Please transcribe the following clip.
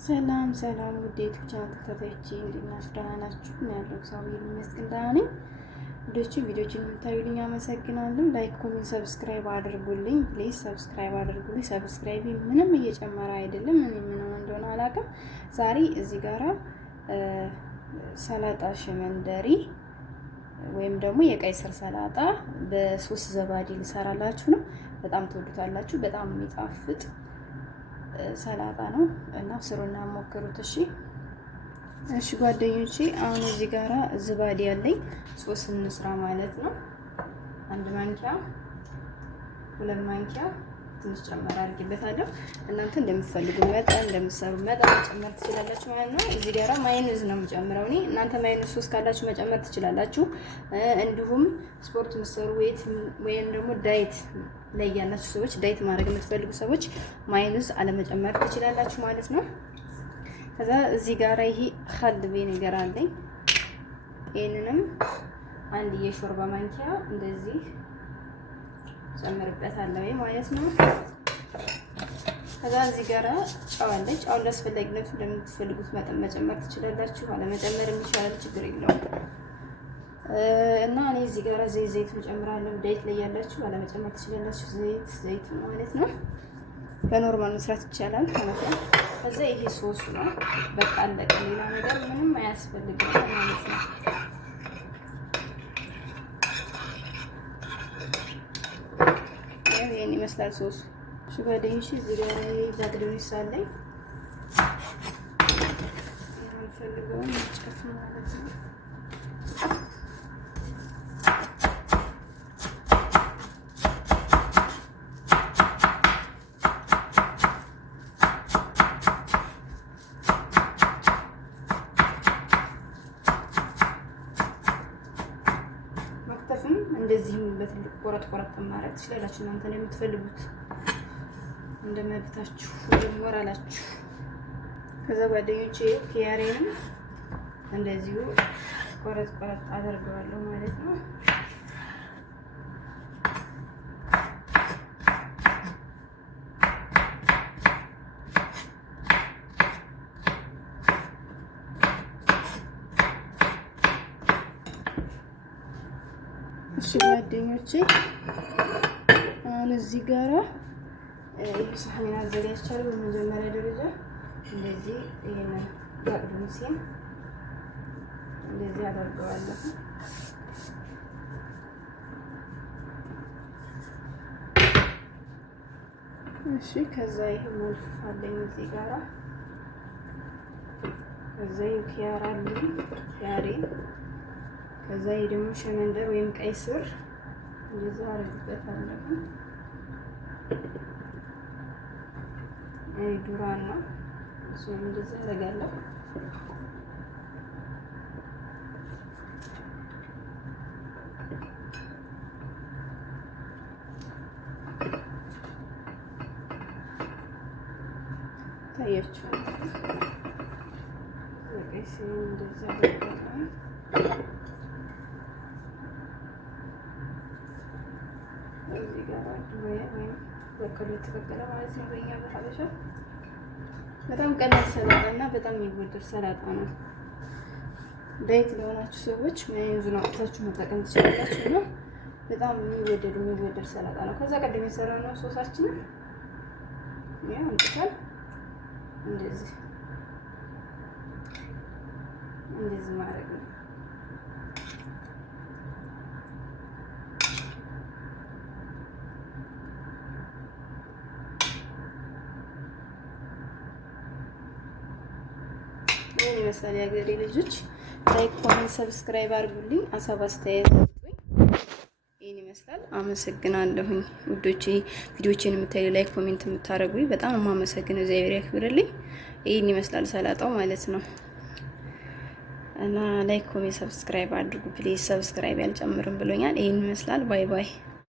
ሰላም ሰላም ውዴት ቻናል ተከታታዮቼ እንዴት ናችሁ? ደህና ናችሁ? ነው ያለው እግዚአብሔር ይመስገን ደህና ነኝ። ቪዲዮችን የምታዩልኝ አመሰግናለሁ። ላይክ፣ ኮሜንት፣ ሰብስክራይብ አድርጉልኝ ፕሊዝ። ሰብስክራይብ አድርጉልኝ። ሰብስክራይብ ምንም እየጨመረ አይደለም። ምን እንደሆነ አላውቅም። ዛሬ እዚህ ጋራ ሰላጣ ሸመንደሪ ወይም ደግሞ የቀይ ስር ሰላጣ በሶስት ዘባዲ ልሰራላችሁ ነው። በጣም ትወዱታላችሁ። በጣም የሚጣፍጥ ሰላጣ ነው እና ስሩና ሞክሩት። እሺ ጓደኞቼ፣ አሁን እዚህ ጋራ ዝባዲ ያለኝ ሶስት እንስራ ማለት ነው። አንድ ማንኪያ፣ ሁለት ማንኪያ ትንሽ ጨመር አድርጌበታለሁ። እናንተ እንደምትፈልጉ መጠን እንደምትሰሩ መጠን መጨመር ትችላላችሁ ማለት ነው። እዚህ ጋራ ማይነዝ ነው የምጨምረው እኔ። እናንተ ማይነዝ ሶስት ካላችሁ መጨመር ትችላላችሁ። እንዲሁም ስፖርት የምትሰሩ ወይም ደግሞ ዳይት ላይ ያላችሁ ሰዎች፣ ዳይት ማድረግ የምትፈልጉ ሰዎች ማይነዝ አለመጨመር ትችላላችሁ ማለት ነው። ከዛ እዚህ ጋራ ይሄ ኸል ቪኔጋር አለኝ። ይሄንንም አንድ የሾርባ ማንኪያ እንደዚህ ጨምርበታለሁ ማለት ነው። ከዛ እዚህ ጋራ ጨው አለ። ጨው ለአስፈላጊነቱ ለምትፈልጉት መጠን መጨመር ትችላላችሁ፣ አለመጨመርም ይቻላል፣ ችግር የለውም። እና እኔ እዚህ ጋራ ዘይት እንጨምራለሁ። ዳይት ላይ ያላችሁ አለመጨመር ትችላላችሁ። ዘይት ማለት ነው። በኖርማል መስራት ይቻላል ማለት ነው። ከዛ ይሄ ሶሱ ነው። በቃ አለቀ። ሌላ ነገር ምንም አያስፈልግም ማለት ነው። ይሄን ይመስላል ሶሱ። ጓደኞቼ እዚህ ጋር ባቅደውስ አለኝ። የምፈልገው ጨፍ ማለት ነው። መክተፍም እንደዚህም በትልቅ ቆረጥ ማድረግ ትችላላችሁ። እናንተ ነው የምትፈልጉት እንደመብታችሁ ወራላችሁ። ከዛ ጓደኞቼ ኪያሬንም እንደዚሁ ቆረጥ አደርገዋለሁ ማለት ነው። እሺ ጓደኞቼ፣ አሁን እዚህ ጋራ ሳህኔን አዘጋጅቻለሁ። በመጀመሪያ ደረጃ እንደዚህ ይሄንን ባቅዱንሲን እንደዚህ አደርገዋለሁ። እሺ ከዛ ይሄ ሙልፍ አለኝ እዚህ ጋራ። ከዛ ይኪያር አለኝ ያሬ። ከዛ ይሄ ደግሞ ሸመንደር ወይም ቀይ ስር እንደዚህ አደርግበታለሁ። ዱራን ነው እሱም እንደዚህ አደርጋለሁ። ታያችሁ ወይስ እንደዚህ አደርጋለሁ። እዚህ ጋር ወይ በቀሎ የተቀቀለ ማለት ነው በእኛ በሐበሻ። በጣም ቀላል ሰላጣ እና በጣም የሚወደድ ሰላጣ ነው። ዳይት ለሆናችሁ ሰዎች ማይዙን አውጥታችሁ መጠቀም ትችላላችሁ እና በጣም የሚወደድ ሰላጣ ነው። ከዛ ቀደም የሰራነው ሶሳችንን ያው እንጥታል እንደዚህ ማድረግ ነው። ይሄን ይመስላል የሀገሬ ልጆች። ላይክ፣ ኮሜንት፣ ሰብስክራይብ አድርጉልኝ። ሀሳብ አስተያየት አድርጉኝ። ይሄን ይመስላል። አመሰግናለሁኝ ውዶቼ። ቪዲዮዎችን የምታዩ ላይክ፣ ኮሜንት የምታደርጉኝ በጣም ነው የማመሰግነው። እግዚአብሔር ያክብርልኝ። ይሄን ይመስላል ሰላጣው ማለት ነው። እና ላይክ፣ ኮሜንት፣ ሰብስክራይብ አድርጉ ፕሊዝ። ሰብስክራይብ ያልጨምርም ብሎኛል። ይሄን ይመስላል። ባይ ባይ።